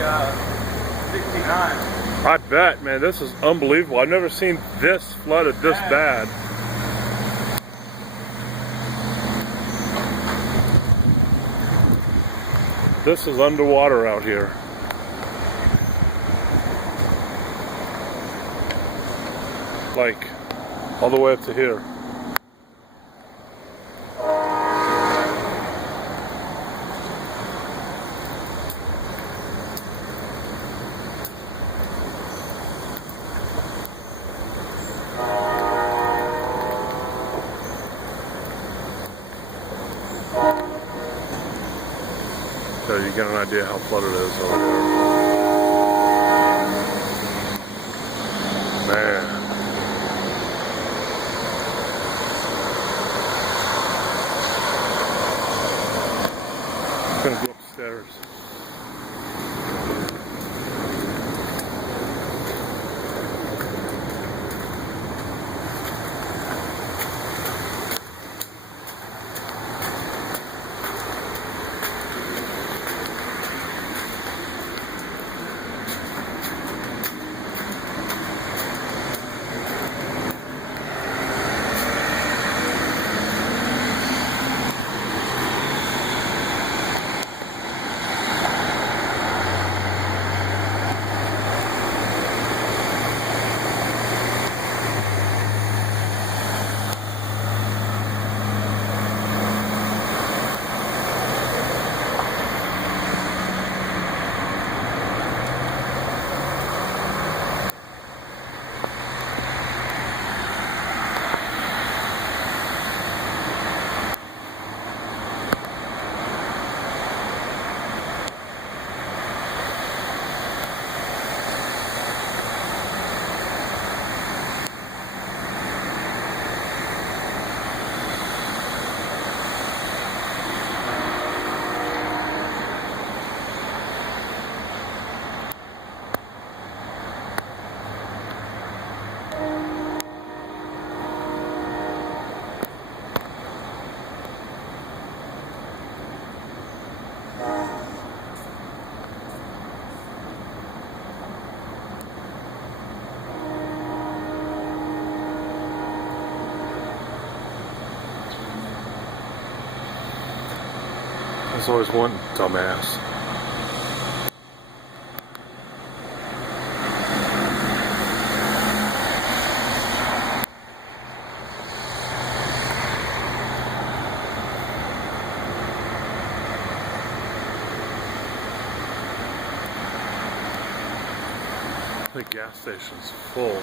69. I bet, man, this is unbelievable. I've never seen this flooded this bad. This is underwater out here. Like, all the way up to here. So you get an idea how flooded it is over there. Man. I'm gonna go upstairs. There's always one dumbass. The gas station's full.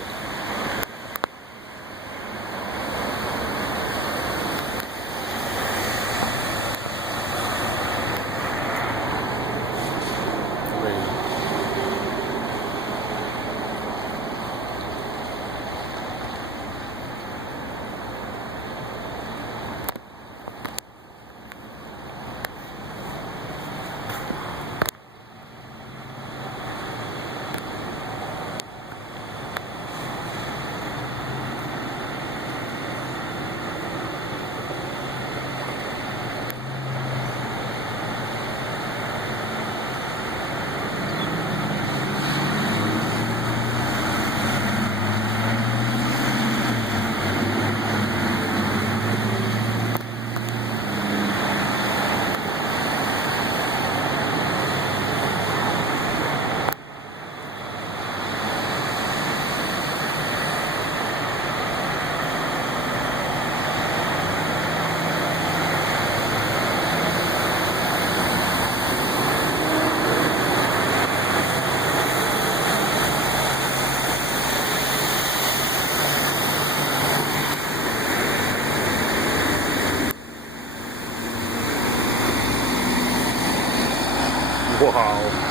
Wow.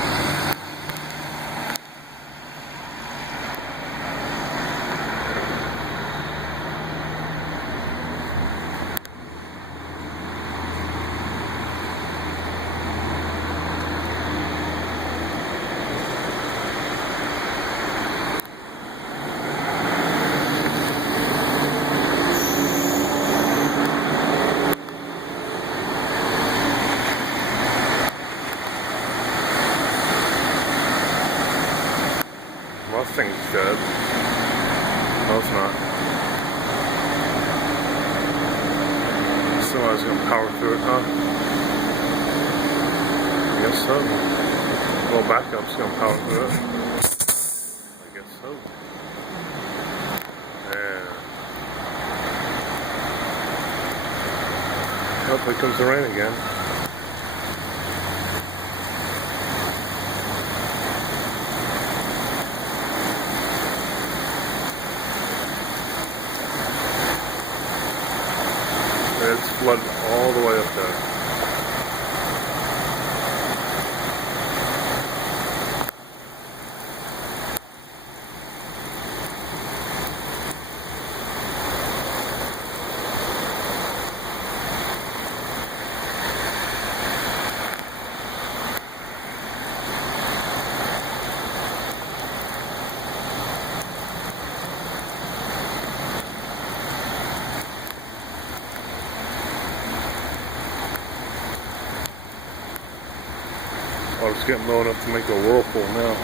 thing's dead. No, it's not. Somebody's gonna power through it, huh? I guess so. Well, backup's gonna power through it. I guess so. Yeah. Hopefully comes the rain again. It's flooded all the way up there. Oh, it's getting low enough to make a whirlpool now.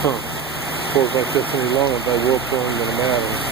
Huh. Pours like this any longer, that whirlpool ain't gonna matter.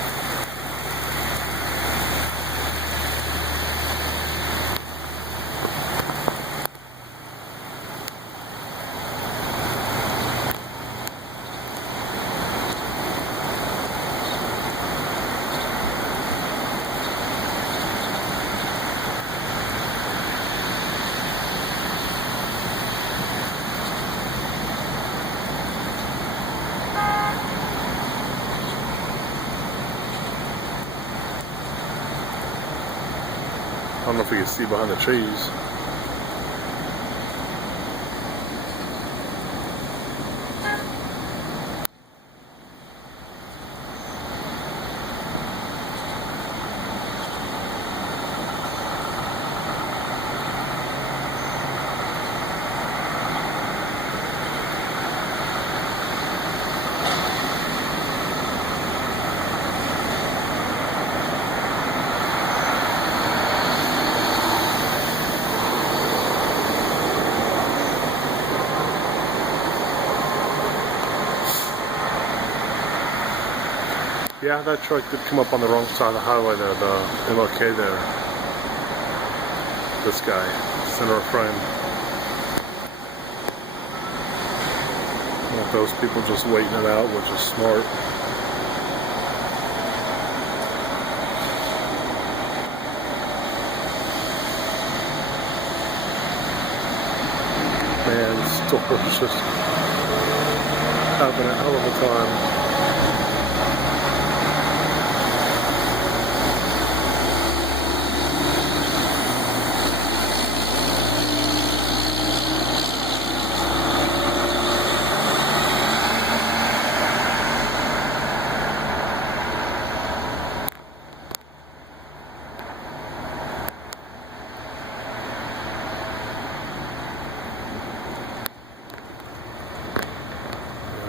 I don't know if you can see behind the trees. Yeah, that truck did come up on the wrong side of the highway there, the MLK there. This guy, center frame. Not those people just waiting it out, which is smart. Man, the store is just having a hell of a time.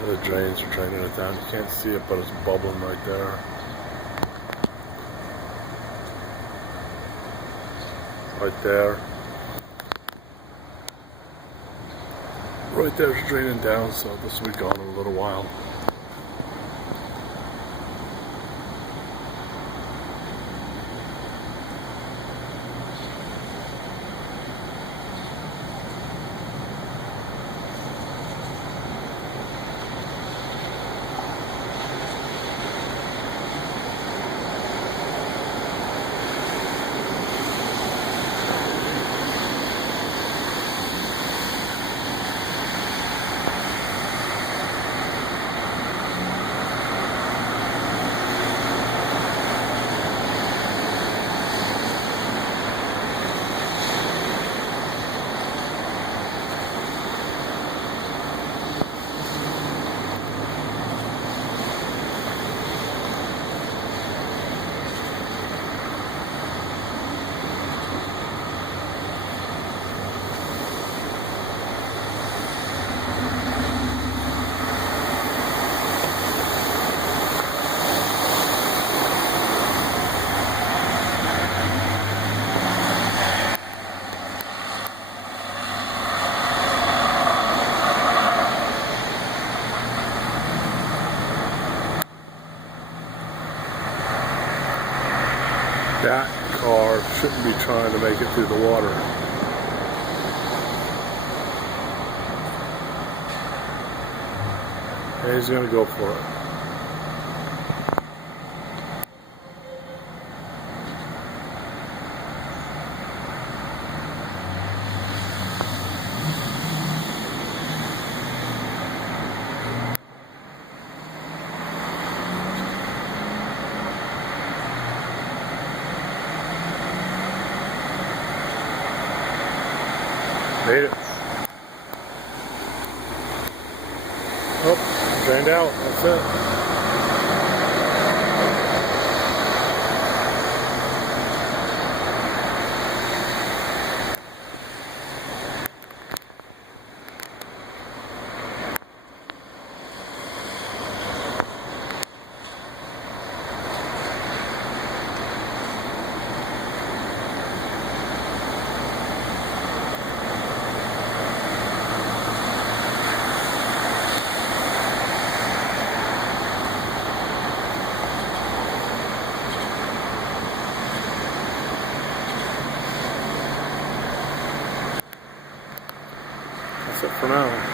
The drains are draining it down. You can't see it, but it's bubbling right there. Right there. Right there is draining down, so this will be gone in a little while. That car shouldn't be trying to make it through the water. And he's going to go for it. Made it. Oh, drained out. That's it. That's it for now.